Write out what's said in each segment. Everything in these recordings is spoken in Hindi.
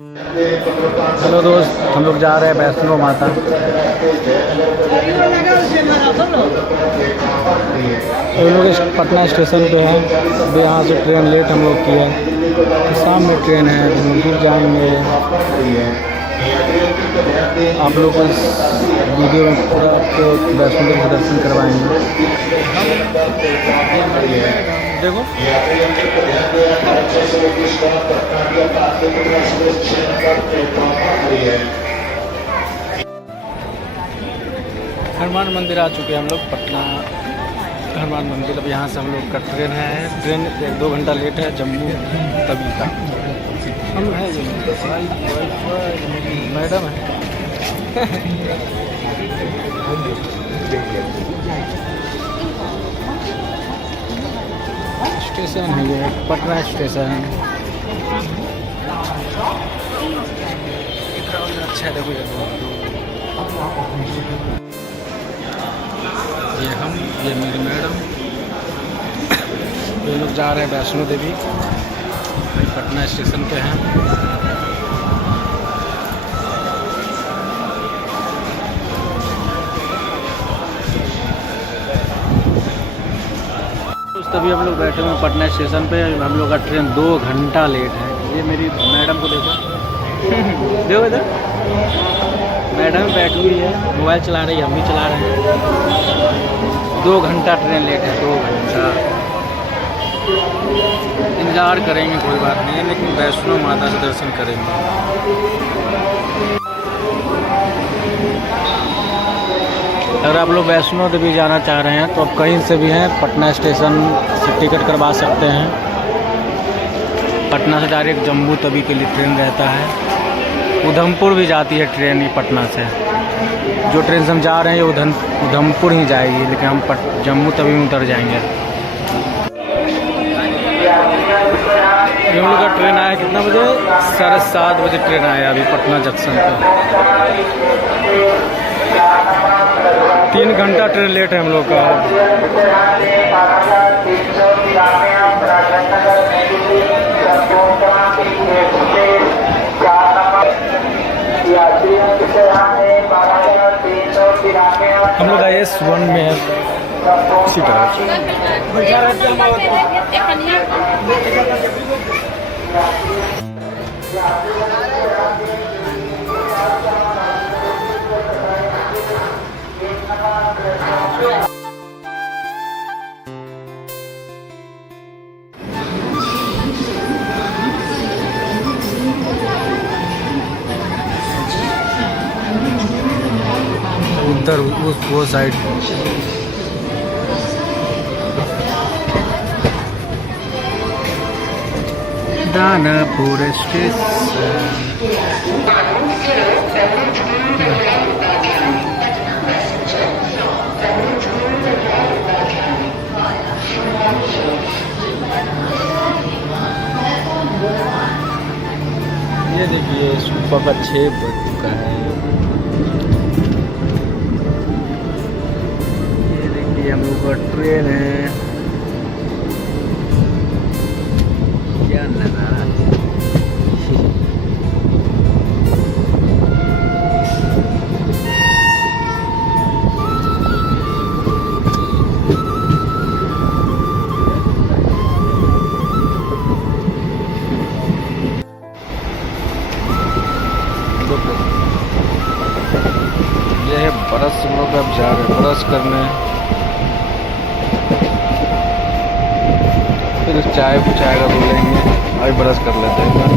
हेलो दोस्त, हम लोग जा रहे हैं वैष्णो माता। हम लोग पटना स्टेशन पे हैं। अभी यहाँ से ट्रेन लेट हम लोग की है, तो शाम में ट्रेन है, दूर जाएंगे। आप लोग को इस वीडियो में पूरा आपको वैष्णो देवी के दर्शन करवाएंगे। देखो हनुमान मंदिर आ चुके हैं हम लोग, पटना हनुमान मंदिर। अब यहाँ से हम लोग का ट्रेन है, ट्रेन 1-2 घंटा लेट है, जम्मू तवी का। हम है मैडम है स्टेशन है ये, पटना स्टेशन। अच्छा है, देखो ये मेरी मैडम। ये लोग जा रहे हैं वैष्णो देवी, पटना स्टेशन पे हैं। तभी हम लोग बैठे हुए पटना स्टेशन पे। हम लोग का ट्रेन 2 घंटा लेट है। ये मेरी मैडम को देखो, देखो इधर मैडम बैठी हुई है, मोबाइल चला रही है, हम भी चला रहे हैं। 2 घंटा ट्रेन लेट है, 2 घंटा। इंतज़ार करेंगे, कोई बात नहीं है, लेकिन वैष्णो माता से दर्शन करेंगे। अगर आप लोग वैष्णो देवी जाना चाह रहे हैं तो आप कहीं से भी हैं, पटना स्टेशन से टिकट करवा सकते हैं। पटना से डायरेक्ट जम्मू तवी के लिए ट्रेन रहता है। उधमपुर भी जाती है ट्रेन ये पटना से। जो ट्रेन से हम जा रहे हैं ये उधमपुर ही जाएगी, लेकिन हम जम्मू तवी में उतर जाएंगे। हम लोग का ट्रेन आया कितना बजे? 7:30 बजे ट्रेन आया अभी पटना जंक्शन पे। 3 घंटा ट्रेन लेट है हम लोग का। हम लोग S1 में है, इसी तरह। उधर वो साइड दानापुर स्टेशन। ये देखिए सुबह का 6 बज चुका है। ये देखिए हम लोग का ट्रेन है, क्या नज़ारा है। ये है ब्रश, हम लोग अब जा रहे हैं ब्रश करने। फिर चाय का बोलेंगे, अभी ब्रश कर लेते हैं।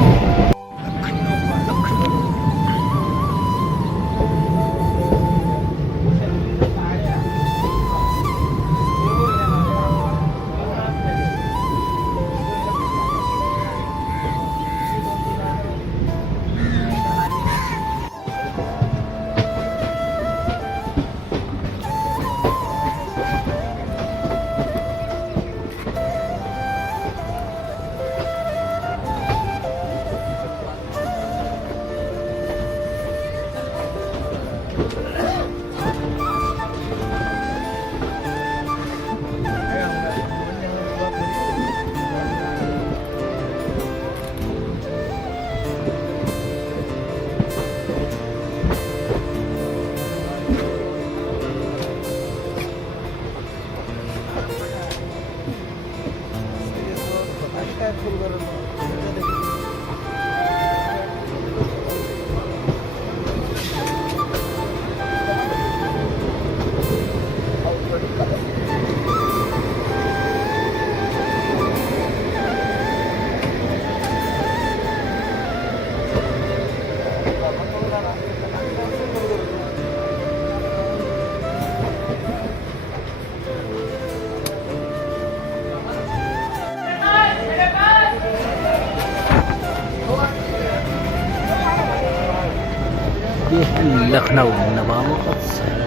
ये है लखनऊ नवाबों का शहर।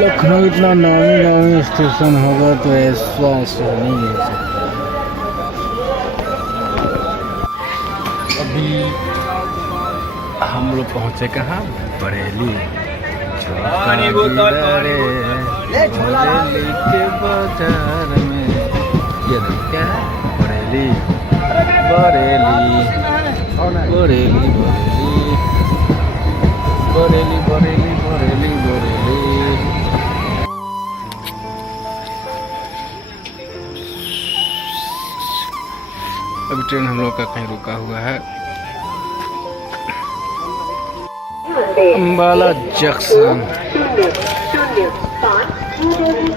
लखनऊ इतना नामी स्टेशन होगा तो ऐसा नहीं है। अभी हम लोग पहुँचे कहाँ? बरेली। बरेली के बाजार में ये क्या है? बरेली बरेली बरेली बरेली बरेली बरेली बरेली। अभी ट्रेन हम लोग का कहीं रुका हुआ है। अम्बाला जंक्शन।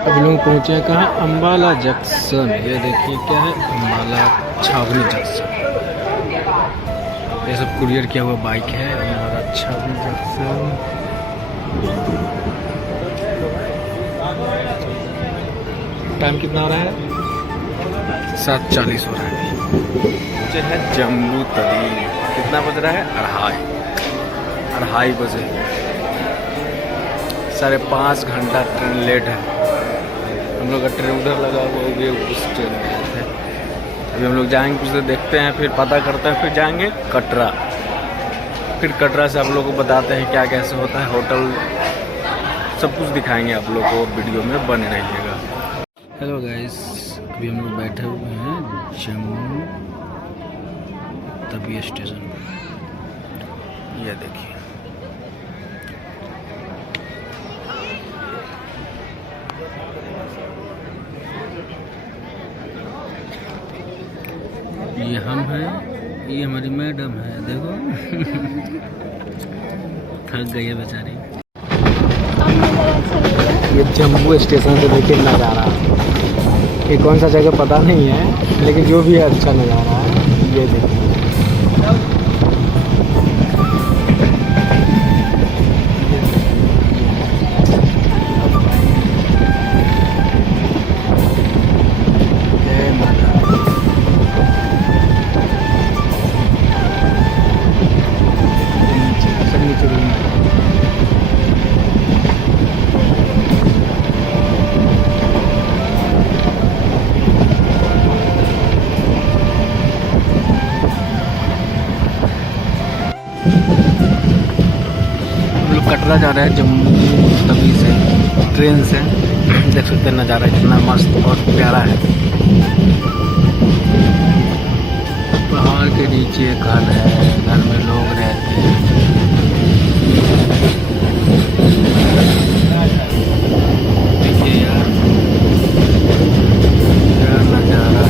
अभी लोग पहुँचे कहाँ? अम्बाला जंक्शन। ये देखिए क्या है? अम्बाला छावनी जंक्शन। ये सब कुरियर किया हुआ बाइक है। हमारा छावनी जंक्शन। टाइम कितना हो रहा है? 7:40 हो रहा है। मुझे है जम्मू तवी। कितना बज रहा है? 2:30 बजे। 5.5 घंटा ट्रेन लेट है। हम लोग का ट्रेन उधर लगा हुआ, वो भी उस ट्रेन में आए थे। अभी हम लोग जाएंगे, कुछ देर देखते हैं, फिर पता करते हैं, फिर जाएंगे कटरा। फिर कटरा से आप लोगों को बताते हैं क्या कैसे होता है, होटल सब कुछ दिखाएंगे आप लोग को। वीडियो में बने रहिएगा। हेलो गाइस, अभी हम लोग बैठे हुए हैं जम्मू तवी स्टेशन पर। ये देखिए ये हम हैं, ये हमारी मैडम है। देखो थक गई है बेचारी। ये जम्मू स्टेशन से देखिए नज़ारा। ये कौन सा जगह पता नहीं है, लेकिन जो भी है अच्छा नज़ारा है। ये देखिए कटरा जा रहा है जम्मू तवी से, ट्रेन से। देख सकते हैं नज़ारा कितना मस्त और प्यारा है। पहाड़ के नीचे घर है, घर में लोग रहते हैं। देखिए यार क्या नज़ारा।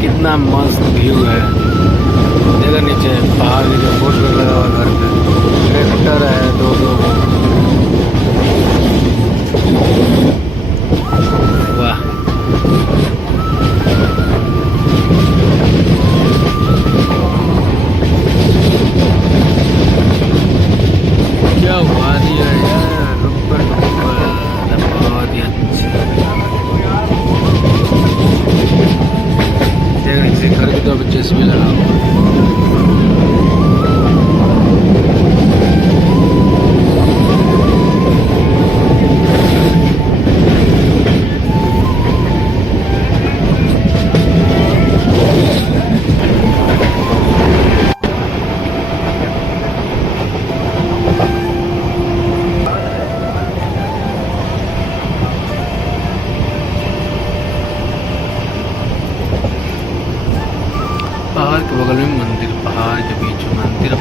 कितना मस्त व्यू है। देखो नीचे पहाड़, नीचे बोर्ड लगा हुआ घर पे। ट्रैक्टर है दो। वाह, क्या वादी है यार। बहुत ही अच्छी। किसी घर की तो अब चेस भी लगा हुआ।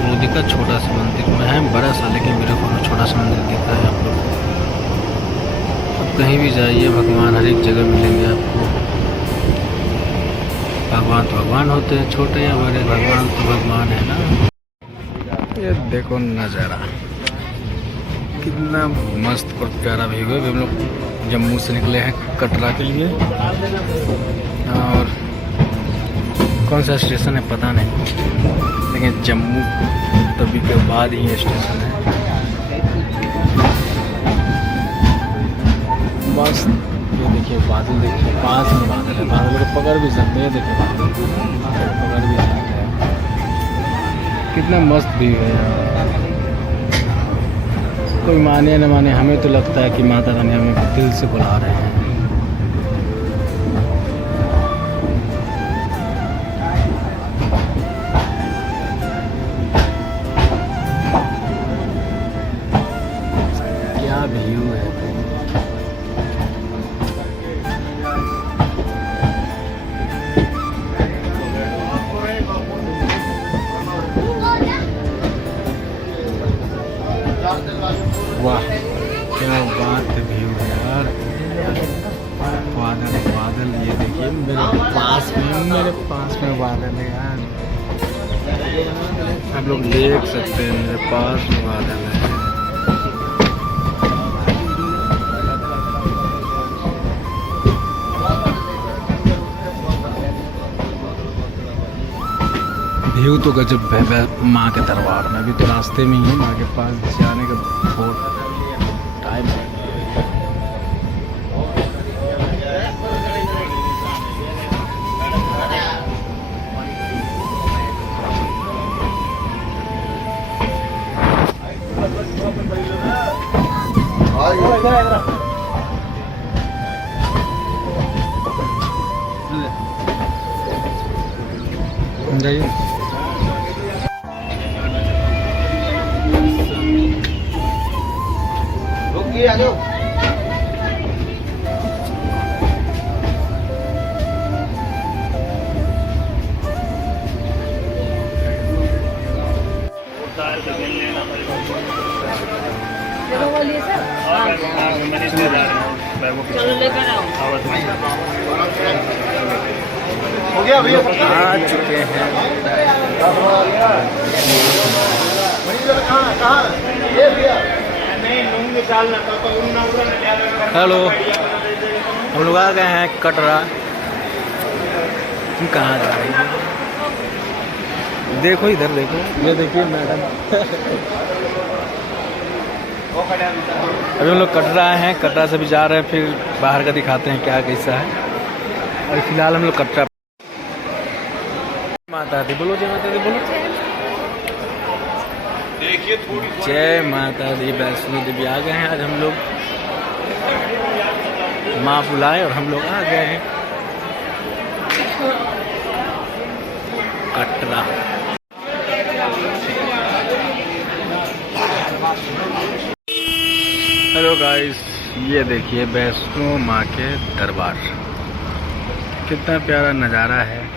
नहीं दिखा, छोटा सा मंदिर में है, बड़ा सा लेकिन मेरे को छोटा सा मंदिर दिखा है। आप लोग अब कहीं भी जाइए भगवान हर एक जगह मिलेंगे आपको। भगवान तो भगवान होते हैं, छोटे या बड़े, भगवान तो भगवान है ना। ये देखो नज़ारा कितना मस्त और प्यारा व्यू है। हम लोग जम्मू से निकले हैं कटरा के लिए, और कौन सा स्टेशन है पता नहीं, लेकिन जम्मू तभी के बाद ही ये स्टेशन है। बस ये देखिए बादल, देखिए पास में बादल है, बादल को पकड़ भी सकते हैं। देखिए बादल पकड़ भी सकते हैं, कितना मस्त व्यू है यार। कोई माने न माने, हमें तो लगता है कि माता रानी हमें दिल से बुला रहे हैं। क्या व्यू है, वाह क्या बात व्यू है यार। बादल बादल, ये देखिए मेरे पास में बादल है यार। आप लोग देख सकते हैं मेरे पास में बादल है। व्यू तो गजब है माँ के दरबार में। अभी तो रास्ते में ही माँ के पास जाने का बहुत टाइम है। जाइए। आ जाओ। हो गया भैया, आ चुके हैं। कहाँ ये भैया? हेलो, हम लोग आ गए हैं कटरा। तुम कहाँ जा रही हो? देखो इधर देखो, ये देखिए मैडम। अभी हम लोग कटरा आए हैं, कटरा से भी जा रहे हैं, फिर बाहर का दिखाते हैं क्या कैसा है। और फिलहाल हम लोग कटरा। माता दी बोलो, जय माता दी बोलो। जय माता दी। वैष्णो देवी आ गए हैं आज हम लोग, माँ बुलाए और हम लोग आ गए हैं कटरा। हेलो गाइस, ये देखिए वैष्णो माँ के दरबार, कितना प्यारा नज़ारा है।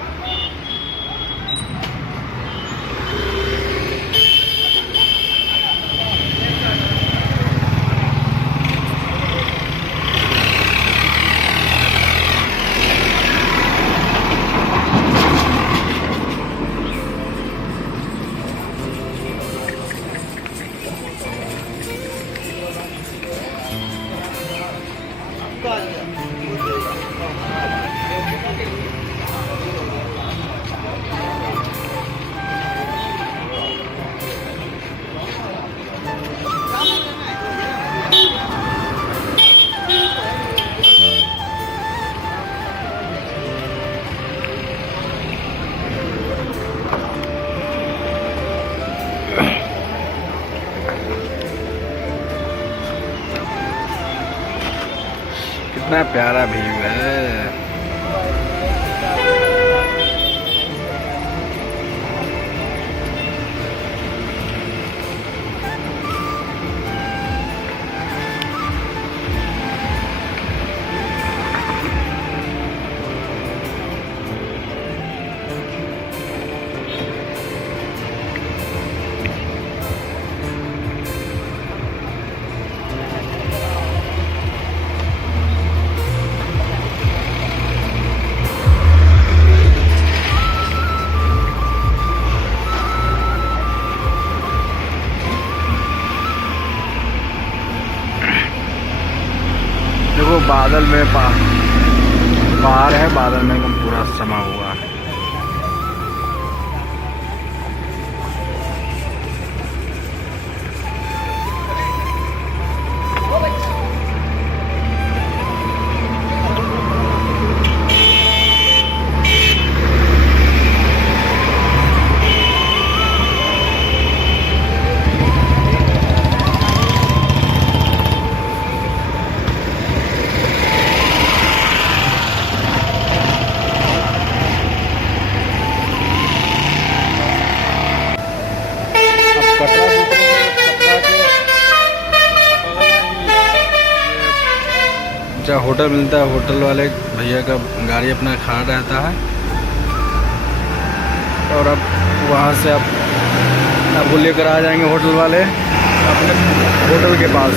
कितना प्यारा व्यू है। बादल में पहाड़ है, बादल में एकदम पूरा समा हुआ है। जहाँ होटल मिलता है, होटल वाले भैया का गाड़ी अपना खड़ा रहता है और अब वहाँ से आपको लेकर आ जाएंगे होटल वाले अपने होटल के पास।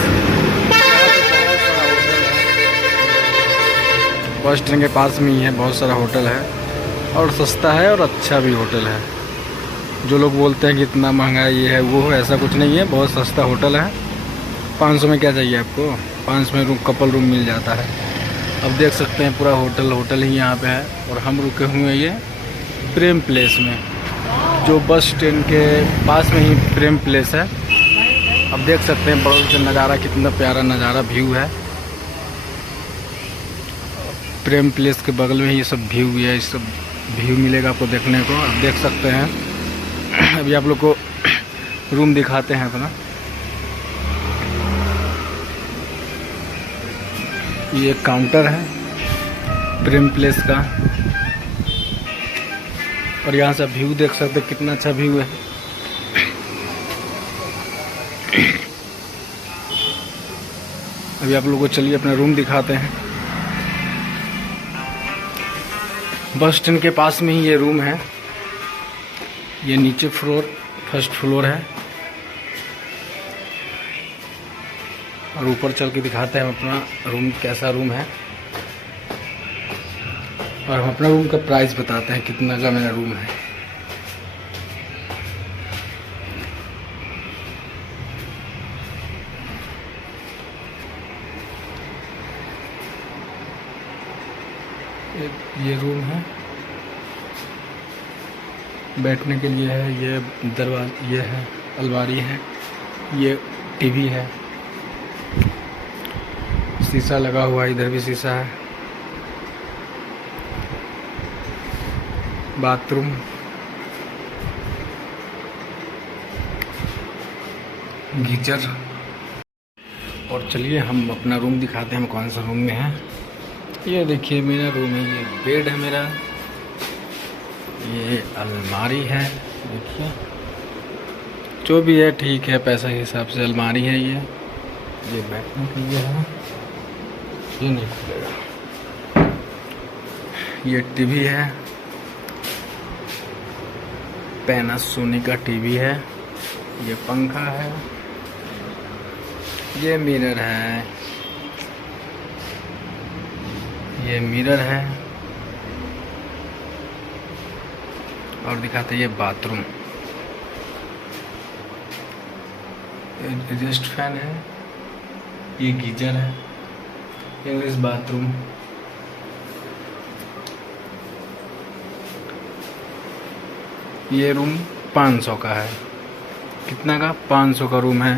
बस स्टैंड के पास में ही है, बहुत सारा होटल है और सस्ता है और अच्छा भी होटल है। जो लोग बोलते हैं कि इतना महंगा ये है वो है, ऐसा कुछ नहीं है, बहुत सस्ता होटल है। 500 में क्या चाहिए आपको, 500 में रूम, कपल रूम मिल जाता है। अब देख सकते हैं पूरा होटल ही यहाँ पे है और हम रुके हुए हैं ये प्रेम प्लेस में, जो बस स्टैंड के पास में ही प्रेम प्लेस है। अब देख सकते हैं बगल से नज़ारा, कितना प्यारा नज़ारा व्यू है। प्रेम प्लेस के बगल में ही ये सब व्यू है, ये सब व्यू मिलेगा आपको देखने को। अब देख सकते हैं, अभी आप लोग को रूम दिखाते हैं अपना। ये काउंटर है प्रेम प्लेस का और यहाँ से व्यू देख सकते हैं, कितना अच्छा व्यू है। अभी आप लोगों को चलिए अपना रूम दिखाते हैं। बस स्टैंड के पास में ही ये रूम है। ये नीचे फ्लोर, फर्स्ट फ्लोर है और ऊपर चल के दिखाते हैं हम अपना रूम कैसा रूम है और हम अपना रूम का प्राइस बताते हैं कितना का मेरा रूम है। ये रूम है, बैठने के लिए है। ये दरवाजा, ये है अलमारी है, ये टीवी है, शीशा लगा हुआ है, इधर भी शीशा है। Bathroom, geyser. और चलिए हम अपना रूम दिखाते हैं, हम कौन सा रूम में है। ये देखिए मेरा रूम है, ये बेड है मेरा, ये अलमारी है, देखिए जो भी है ठीक है, पैसा के हिसाब से अलमारी है। ये बैठने के लिए है, ये नहीं खुलेगा। ये टीवी है, पैनासोनिक का टीवी है। ये पंखा है, ये मिरर है, ये मिरर है। और दिखाते हैं ये बाथरूम, एग्जॉस्ट फैन है, ये गीजर है, इंग्लिश बाथरूम। ये रूम 500 का है। कितना का? 500 का रूम है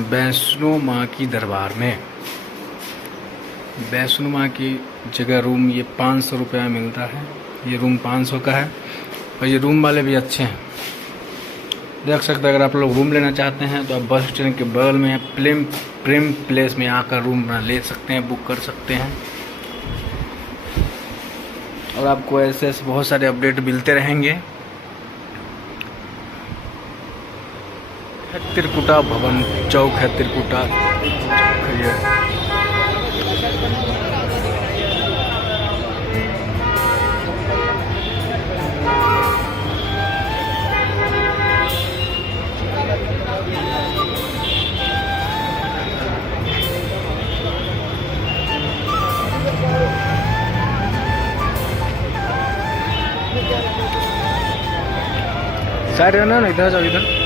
वैष्णो माँ की दरबार में। वैष्णो माँ की जगह रूम ये 500 रुपये में मिलता है। ये रूम 500 का है और ये रूम वाले भी अच्छे हैं, देख सकते हैं। अगर आप लोग रूम लेना चाहते हैं तो आप बस स्टैंड के बगल में प्रेम प्लेस में आकर रूम ले सकते हैं, बुक कर सकते हैं। और आपको ऐसे बहुत सारे अपडेट मिलते रहेंगे। त्रिकुटा भवन चौक है, त्रिकुटा साइड है ना, इधर जाओ, इधर।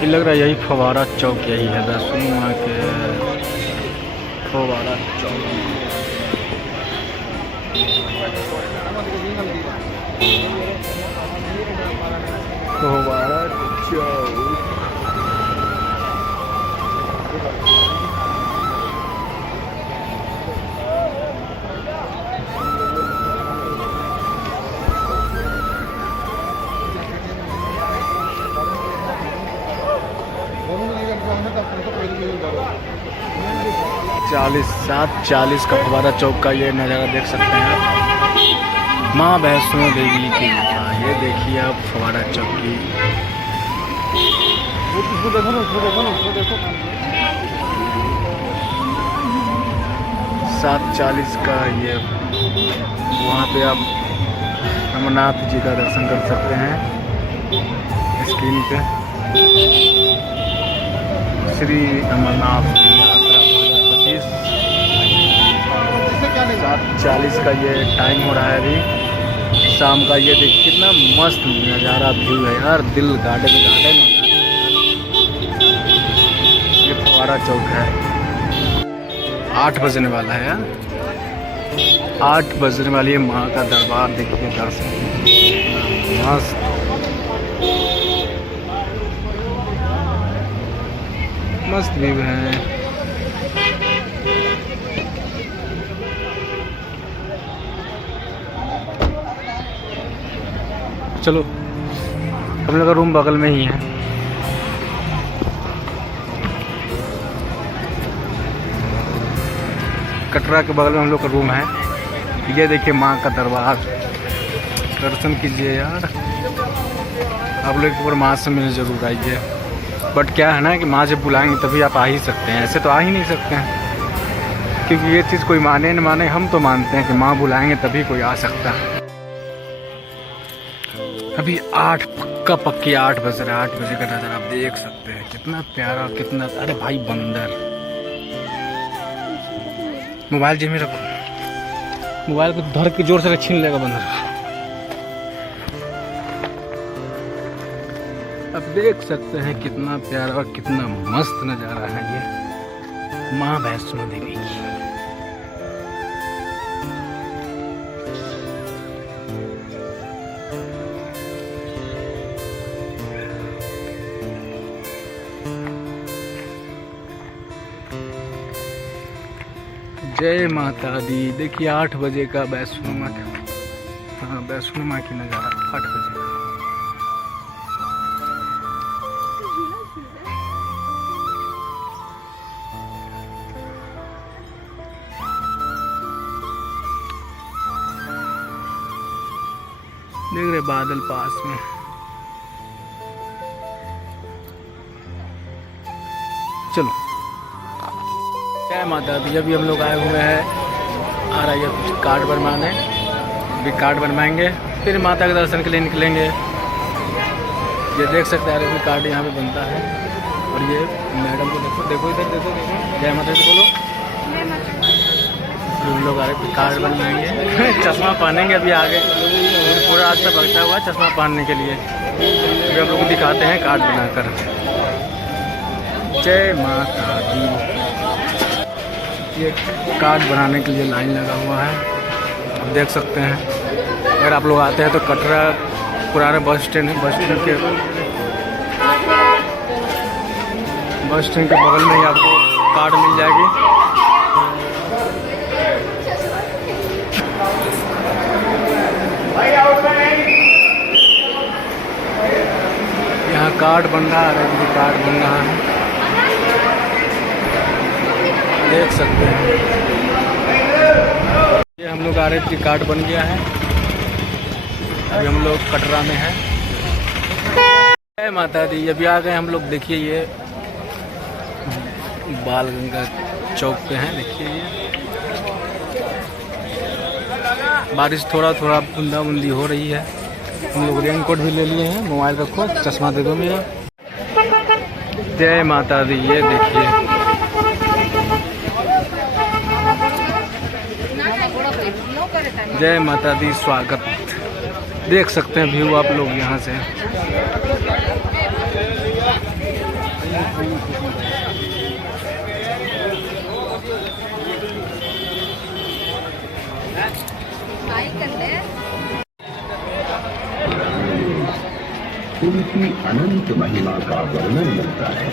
ये लग रहा है यही फव्वारा चौक यही है, वैष्णो माँ के फव्वारा चौक। फव्वारा चौक चालीस 7:40 का फव्वारा चौक का ये नज़ारा देख सकते हैं आप। माँ वैष्णो देवी की गुफा, ये देखिए आप फव्वारा चौक की। 7:40 का ये, वहाँ पे आप अमरनाथ जी का दर्शन कर सकते हैं स्क्रीन पे। श्री अमरनाथ यात्रा 2025। 7:40 का ये टाइम हो रहा है अभी शाम का। ये देखिए कितना मस्त नज़ारा व्यू है यार, दिल गार्डन हो जाता है। ये फव्वारा चौक है। 8 बजने वाला है यार, 8 बजने वाली है। माँ का दरबार देखिए, दर्शन मस्त। मस्त व्यू है। चलो, हम लोग का रूम बगल में ही है। कटरा के बगल में हम लोग का रूम है। ये देखिए माँ का दरबार, दर्शन कीजिए यार। आप लोग एक बार माँ से मिलने जरूर आइए। बट क्या है ना कि माँ जब बुलाएंगे तभी आप आ ही सकते हैं, ऐसे तो आ ही नहीं सकते हैं। क्योंकि ये चीज़ कोई माने न माने, हम तो मानते हैं कि माँ बुलाएंगे तभी कोई आ सकता है। अभी 8 पक्के 8 बज रहे हैं। 8 बजे का नज़ारा आप देख सकते हैं, कितना प्यारा, कितना। अरे भाई बंदर, मोबाइल जेब में रखो, मोबाइल को धर के जोर से छीन लेगा बंदर। अब देख सकते हैं कितना प्यारा और कितना मस्त नज़ारा है ये माँ वैष्णो देवी की। जय माता दी। देखिए 8 बजे का वैष्णो माँ का, हाँ वैष्णो माँ की नज़ारा 8 बजे का। देख रहे बादल पास में। चलो, जय माता दी। अभी हम लोग आए हुए हैं आ रहा है कुछ कार्ड बनवाने। अभी कार्ड बनवाएंगे, फिर माता के दर्शन के लिए निकलेंगे। ये देख सकते हैं, अभी कार्ड यहाँ पे बनता है। और ये मैडम को देखो, देखो इधर देखो, देखो जय माता दी बोलो। हम लोग आ रहे हैं कार्ड बनवाएंगे। चश्मा पहनेंगे अभी आगे, पूरा रास्ता बचा हुआ है चश्मा पहनने के लिए। अभी हम लोग को दिखाते हैं कार्ड बनाकर। जय माता दी। ये कार्ड बनाने के लिए लाइन लगा हुआ है, आप देख सकते हैं। अगर आप लोग आते हैं तो कटरा पुराना बस स्टैंड है, बस स्टैंड के बगल में ही आपको कार्ड मिल जाएगी। यहाँ कार्ड बन रहा है, कार्ड बन रहा है, देख सकते हैं। ये हम लोग आ रहे थे, कार्ड बन गया है। अभी हम लोग कटरा में हैं। जय माता दी। अभी आ गए हम लोग। देखिए ये बाल गंगा चौक पे हैं। देखिए ये बारिश थोड़ा थोड़ा बूंदाबूंदी हो रही है। हम लोग रेनकोट भी ले लिए हैं। मोबाइल रखो, चश्मा दे दो मेरा। जय माता दी। ये देखिए जय माता दी, स्वागत। देख सकते हैं व्यू आप लोग यहाँ से। उनकी अनंत महिमा का वर्णन मिलता है।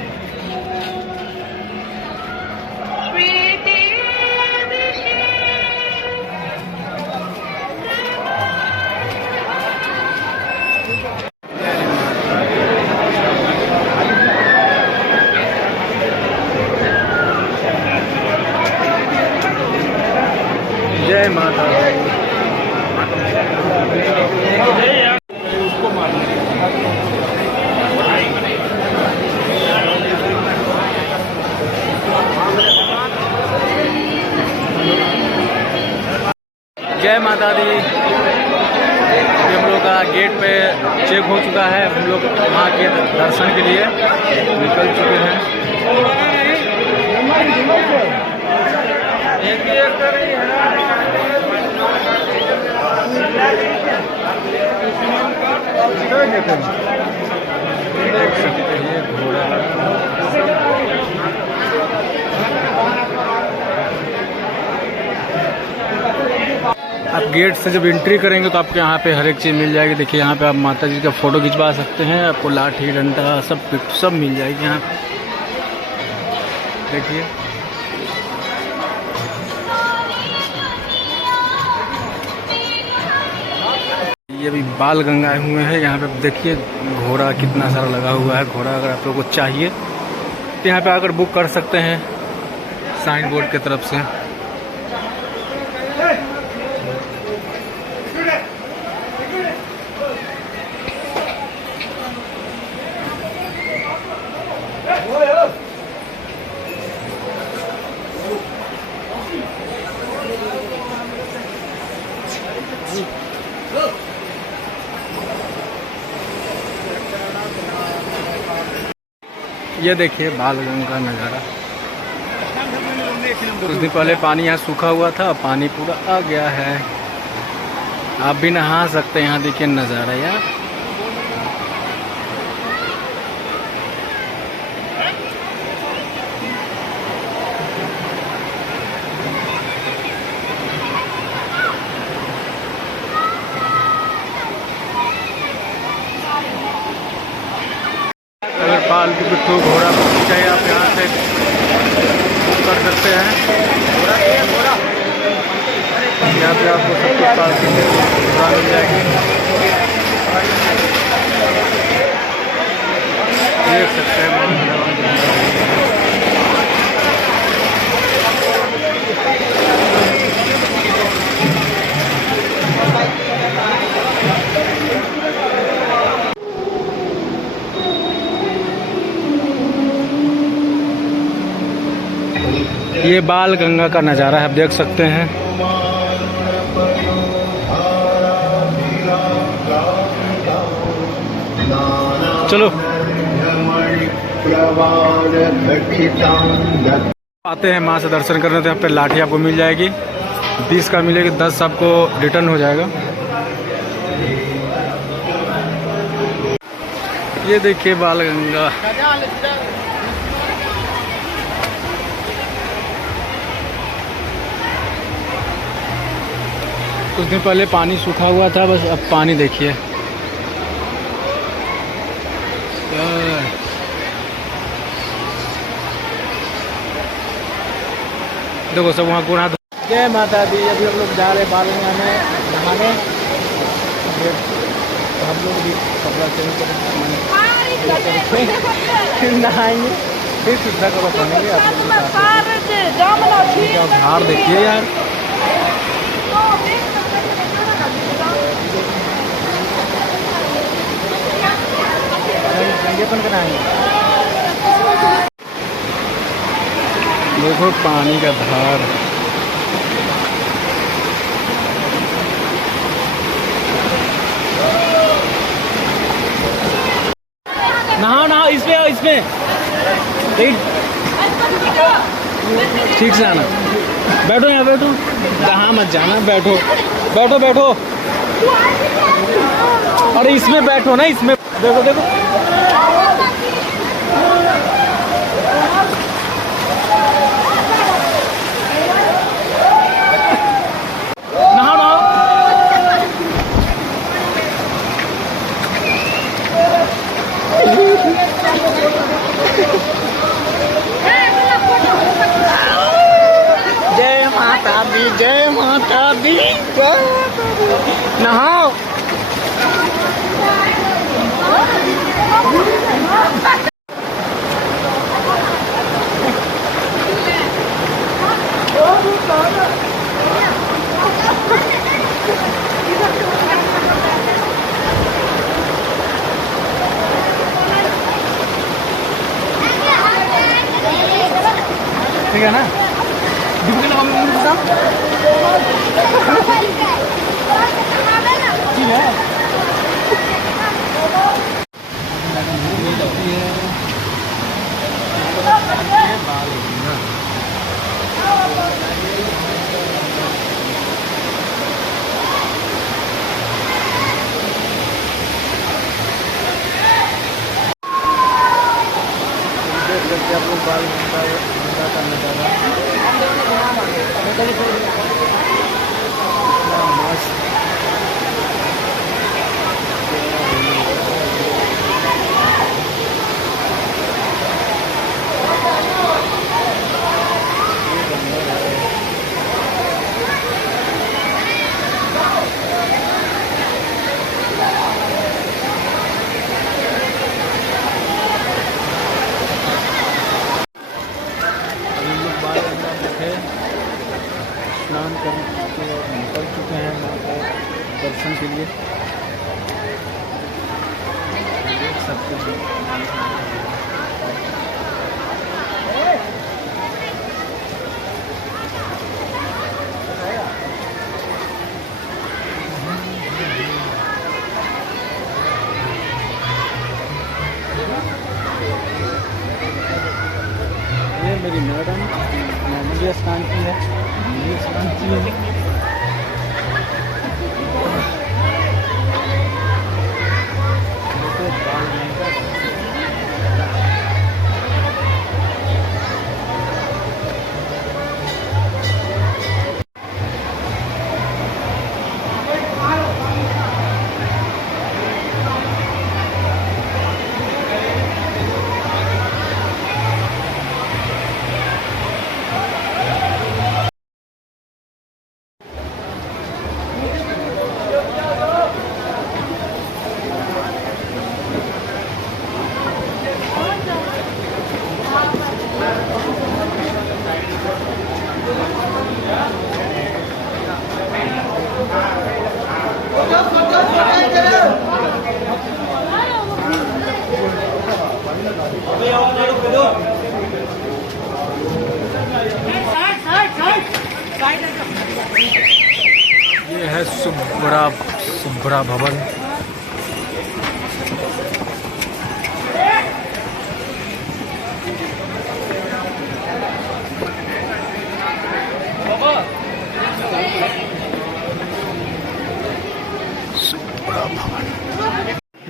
जय माता दी। जय माता दी। हम लोग का गेट पे चेक हो चुका है, हम लोग वहाँ के दर्शन के लिए निकल चुके हैं। देख सकते हैं घोड़ा। आप गेट से जब एंट्री करेंगे तो आपको यहाँ पे हर एक चीज़ मिल जाएगी। देखिए यहाँ पे आप माता जी का फ़ोटो खिंचवा सकते हैं, आपको लाठी डंडा सब मिल जाएगी यहाँ पे। देखिए ये अभी बाल गंगा आए हुए हैं। यहाँ पे देखिए घोड़ा कितना सारा लगा हुआ है। घोड़ा अगर आप लोगों को चाहिए तो यहाँ पे आकर बुक कर सकते हैं साइन बोर्ड की तरफ से। ये देखिए बालगंगा का नज़ारा। कुछ दिन पहले पानी यहाँ सूखा हुआ था, पानी पूरा आ गया है। आप भी नहा सकते हैं। यहाँ देखिए नज़ारा यार। अगर पालतू पिट्ठू घोड़ा चाहिए आप यहाँ से कर सकते हैं। यहाँ पे आपको सब कुछ पालतू घोड़ा मिल जाएगी। देख सकते हैं। ये बाल गंगा का नज़ारा है, आप देख सकते हैं। चलो आते हैं माँ से दर्शन करने। तो यहाँ पे लाठी आपको मिल जाएगी, 20 का मिलेगी, 10 आपको रिटर्न हो जाएगा। ये देखिए बाल गंगा। कुछ दिन पहले पानी सूखा हुआ था, बस अब पानी देखिए। देखो सब वहाँ गुना। जय माता दी। अभी हम लोग जा रहे बाल गंगा में नहाने। हम लोग भी कपड़ा चेंज करेंगे, फिर नहाएंगे, फिर सीधा कपड़ा पहनेंगे। आप लोग बाहर देखिए यार। देखो पानी का धार। नहाओ इसमें ठीक से आना। बैठो यहाँ, बैठो, जहाँ मत जाना, बैठो। अरे इसमें बैठो ना, इसमें देखो। नहाओ। ठीक है ना? डुबकी लगाओ मेरे मुंह साथ। ठीक है। आप लोग बाल गंदा करने जा रहे हैं। मस्त स्नान करके और निकल चुके हैं वहाँ पर दर्शन के लिए। देख सकते हैं ये मेरी मैडम मुझे स्नान की है। ये है सुब्बरा भवन।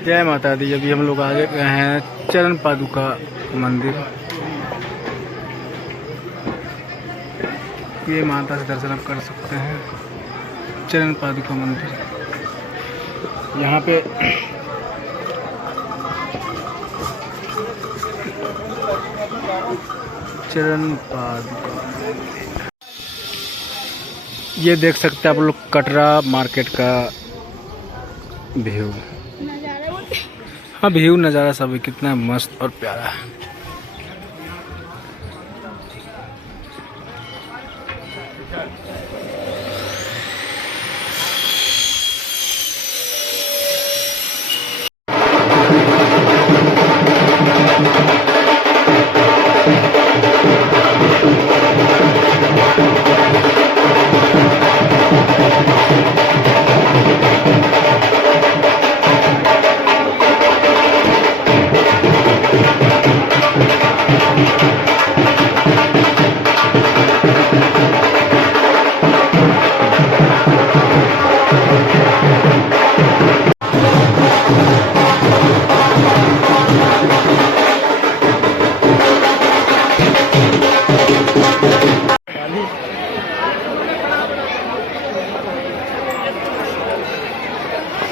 जय माता दी। अभी हम लोग आगे गए हैं चरण पादुका मंदिर। ये माता से दर्शन आप कर सकते हैं। चरण पादुका मंदिर यहाँ पे चरण पादुका। ये देख सकते हैं आप लोग कटरा मार्केट का व्यू। हाँ व्यू नज़ारा सब कितना मस्त और प्यारा है।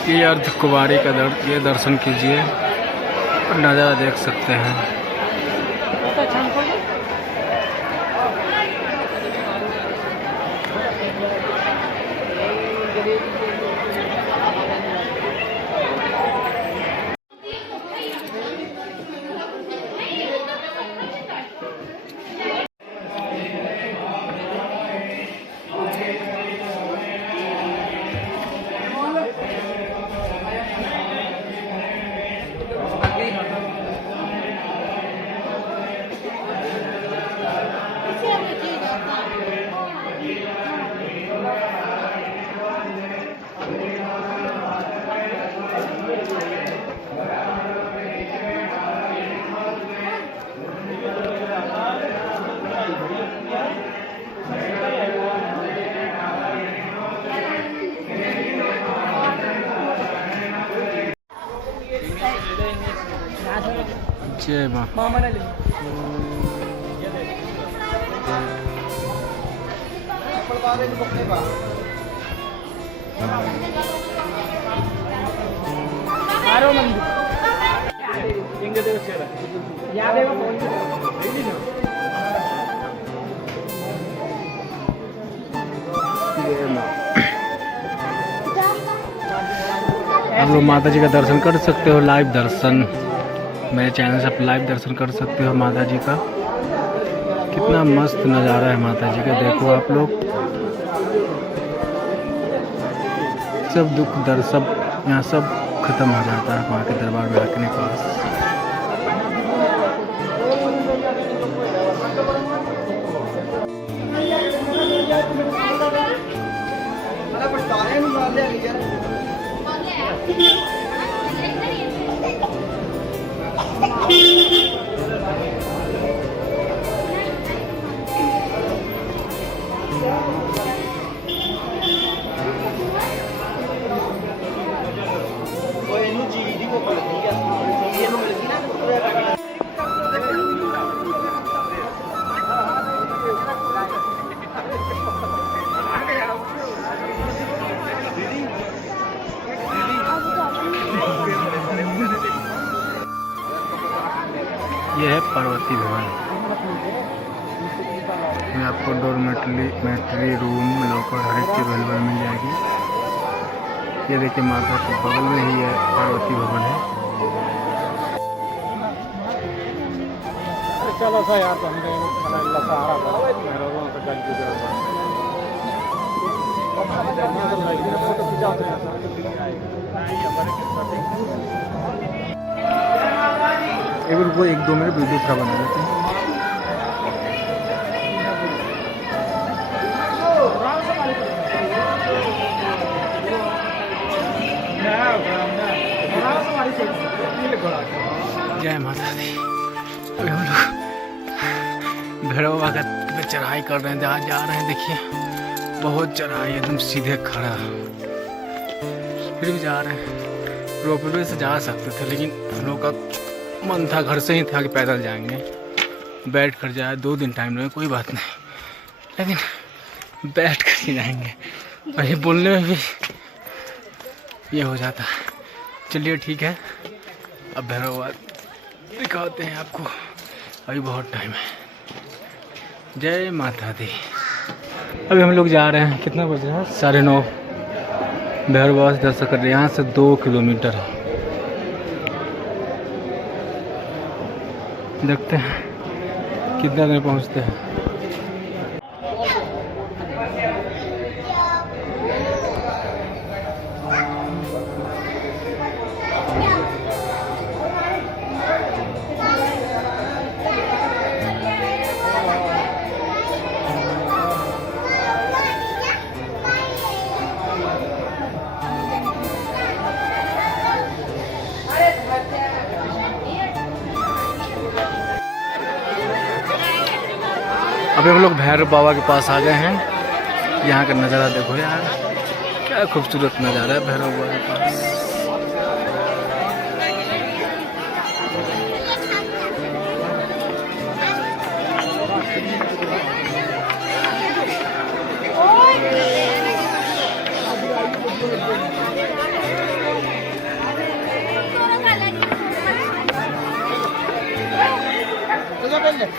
ये अर्ध कुवारी का ये दर्शन कीजिए और नज़ारा देख सकते हैं। जय माँ। आप लोग माता जी का दर्शन कर सकते हो, लाइव दर्शन मेरे चैनल से आप लाइव दर्शन कर सकते हो माता जी का। कितना मस्त नज़ारा है माता जी का, देखो आप लोग। सब दुख दर्द सब यहाँ सब खत्म हो जाता है माँ के दरबार में आने के पास। यह है पार्वती भवन। में आपको डोरमेट्री रूम लॉकर हर एक चीज़ अवेलेबल मिल जाएगी। ये देखिए माता के बगल में ही है पार्वती भवन है। चलो सा यार तो वो 1-2 मिनट वीडियो थोड़ा बना लेते हैं। जय माता दी। अभी हम लोग भैरव बाबा पे चढ़ाई कर रहे हैं, जहाँ जा रहे हैं देखिए बहुत चढ़ाई, एकदम सीधे खड़ा, फिर भी जा रहे हैं। रोपवे से जा सकते थे लेकिन हम लोग का मन था, घर से ही था कि पैदल जाएंगे, बैठ कर जाए, 2 दिन टाइम लगे कोई बात नहीं, लेकिन बैठ कर ही जाएंगे। वही बोलने में भी ये हो जाता है। चलिए ठीक है, अब भैरव बाबा दिखाते हैं आपको, अभी बहुत टाइम है। जय माता दी। अभी हम लोग जा रहे हैं, कितना बजे है? 9:30। भैरव बाबा से दर्शन कर रहे हैं। यहाँ से 2 किलोमीटर है। देखते हैं कितना देर पहुँचते हैं। अभी हम लोग भैरव बाबा के पास आ गए हैं। यहाँ का नज़ारा देखो यार, क्या खूबसूरत नज़ारा है भैरव बाबा के पास।